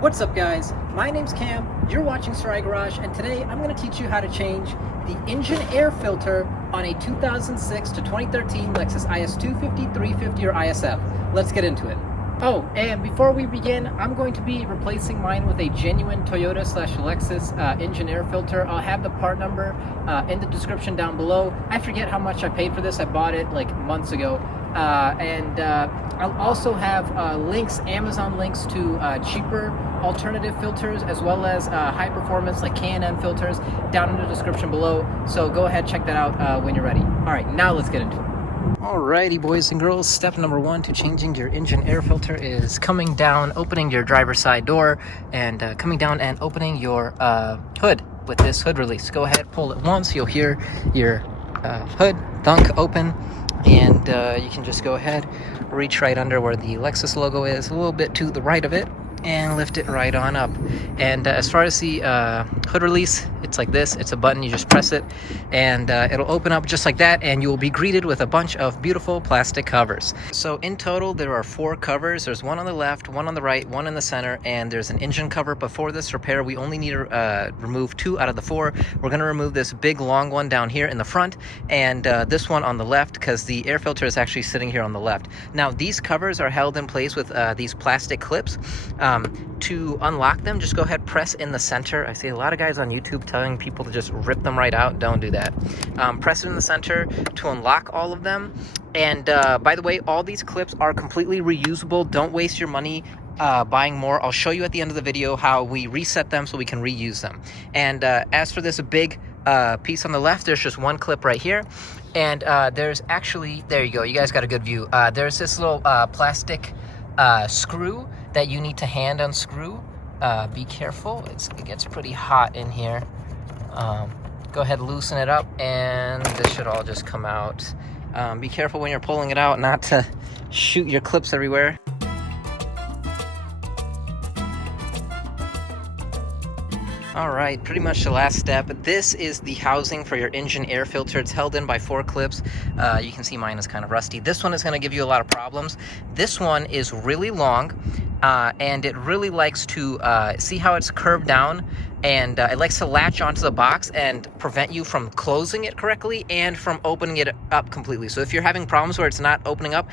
What's up guys, my name's Cam, you're watching Sarai Garage, and today I'm going to teach you how to change the engine air filter on a 2006 to 2013 Lexus IS250, 350 or ISF. Let's get into it. Oh, and before we begin, I'm going to be replacing mine with a genuine Toyota / Lexus engine air filter. I'll have the part number in the description down below. I forget how much I paid for this, I bought it like months ago. I'll also have links, Amazon links to cheaper alternative filters, as well as high performance like K&N filters down in the description below. So go ahead, check that out when you're ready. All right, now let's get into it. Alrighty, boys and girls, step number one to changing your engine air filter is coming down, opening your driver's side door, and coming down and opening your hood with this hood release. Go ahead, pull it once, you'll hear your hood thunk open, and you can just go ahead, reach right under where the Lexus logo is, a little bit to the right of it, and lift it right on up. And as far as the hood release, it's like this. It's a button, you just press it, and it'll open up just like that, and you will be greeted with a bunch of beautiful plastic covers. So in total, there are 4 covers. There's one on the left, one on the right, one in the center, and there's an engine cover. Before this repair, we only need to remove 2 out of the 4. We're going to remove this big long one down here in the front, and this one on the left, because the air filter is actually sitting here on the left. Now, these covers are held in place with these plastic clips. To unlock them, just go ahead, press in the center. I see a lot of guys on YouTube telling people to just rip them right out. Don't do that. Press it in the center to unlock all of them. And by the way, all these clips are completely reusable. Don't waste your money buying more. I'll show you at the end of the video how we reset them so we can reuse them. And as for this big piece on the left, there's just one clip right here. And there's actually, there you go, you guys got a good view. There's this little plastic screw that you need to hand unscrew. Be careful, it gets pretty hot in here. Go ahead, loosen it up, and this should all just come out. Be careful when you're pulling it out not to shoot your clips everywhere. All right, pretty much the last step. This is the housing for your engine air filter. It's held in by 4 clips. You can see mine is kind of rusty. This one is going to give you a lot of problems. This one is really long, and it really likes to, see how it's curved down, and it likes to latch onto the box and prevent you from closing it correctly and from opening it up completely. So if you're having problems where it's not opening up,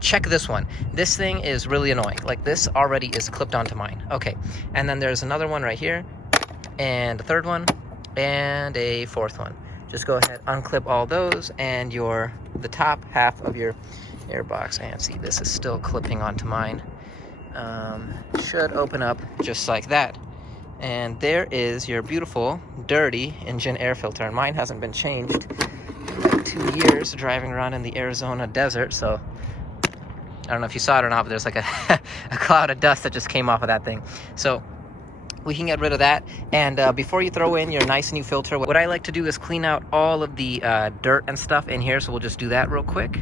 check this one. This thing is really annoying. Like, this already is clipped onto mine. Okay, and then there's another one right here, and a third one, and a 4th one. Just go ahead, unclip all those, and the top half of your air box, and see, this is still clipping onto mine. Should open up just like that. And there is your beautiful, dirty engine air filter. And mine hasn't been changed in like 2 years driving around in the Arizona desert, so I don't know if you saw it or not, but there's like a cloud of dust that just came off of that thing. So we can get rid of that. And before you throw in your nice new filter, what I like to do is clean out all of the dirt and stuff in here. So we'll just do that real quick.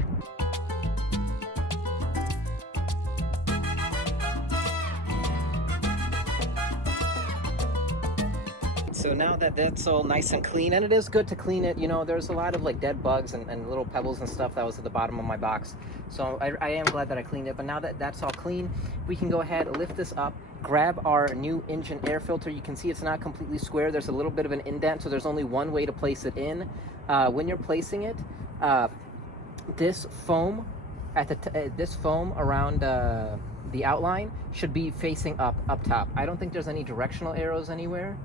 So now that that's all nice and clean, and it is good to clean it, you know, there's a lot of like dead bugs and little pebbles and stuff that was at the bottom of my box. So I am glad that I cleaned it. But now that that's all clean, we can go ahead, lift this up, grab our new engine air filter. You can see it's not completely square. There's a little bit of an indent, so there's only one way to place it in. When you're placing it, this foam this foam around the outline should be facing up top. I don't think there's any directional arrows anywhere.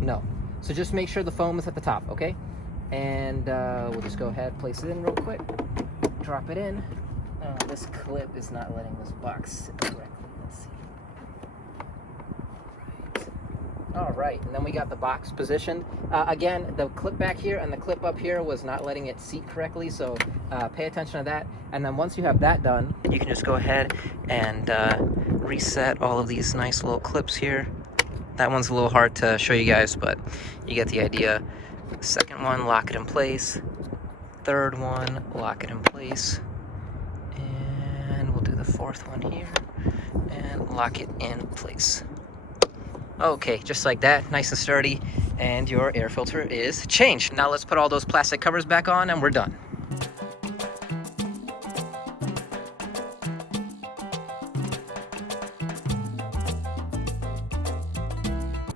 No. So just make sure the foam is at the top, okay? And we'll just go ahead, place it in real quick, drop it in. This clip is not letting this box sit correctly. Let's see. All right, and then we got the box positioned. Again, the clip back here and the clip up here was not letting it seat correctly, so pay attention to that. And then once you have that done, you can just go ahead and reset all of these nice little clips here. That one's a little hard to show you guys, but you get the idea. Second one, lock it in place. Third one, lock it in place. And we'll do the 4th one here and lock it in place. Okay, just like that, nice and sturdy, and your air filter is changed. Now let's put all those plastic covers back on and we're done.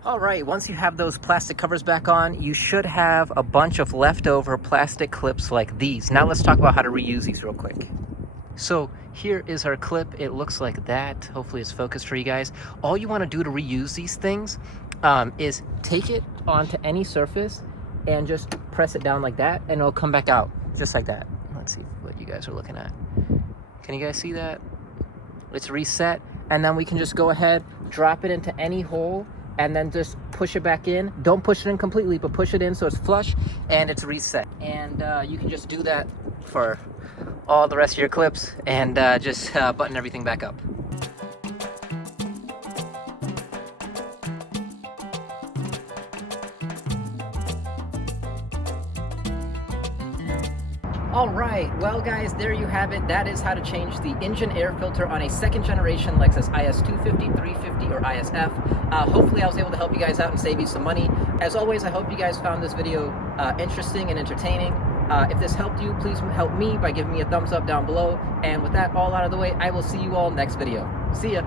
All right, once you have those plastic covers back on, you should have a bunch of leftover plastic clips like these. Now let's talk about how to reuse these real quick. So here is our clip. It looks like that. Hopefully it's focused for you guys. All you want to do to reuse these things is take it onto any surface and just press it down like that, and it'll come back out just like that. Let's see what you guys are looking at. Can you guys see that? It's reset, and then we can just go ahead, drop it into any hole, and then just push it back in. Don't push it in completely, but push it in so it's flush and it's reset. And you can just do that for all the rest of your clips and just button everything back up. All right, well guys, there you have it. That is how to change the engine air filter on a second generation Lexus IS250, 350, or ISF. Hopefully I was able to help you guys out and save you some money. As always, I hope you guys found this video interesting and entertaining. If this helped you, please help me by giving me a thumbs up down below. And with that all out of the way, I will see you all next video. See ya.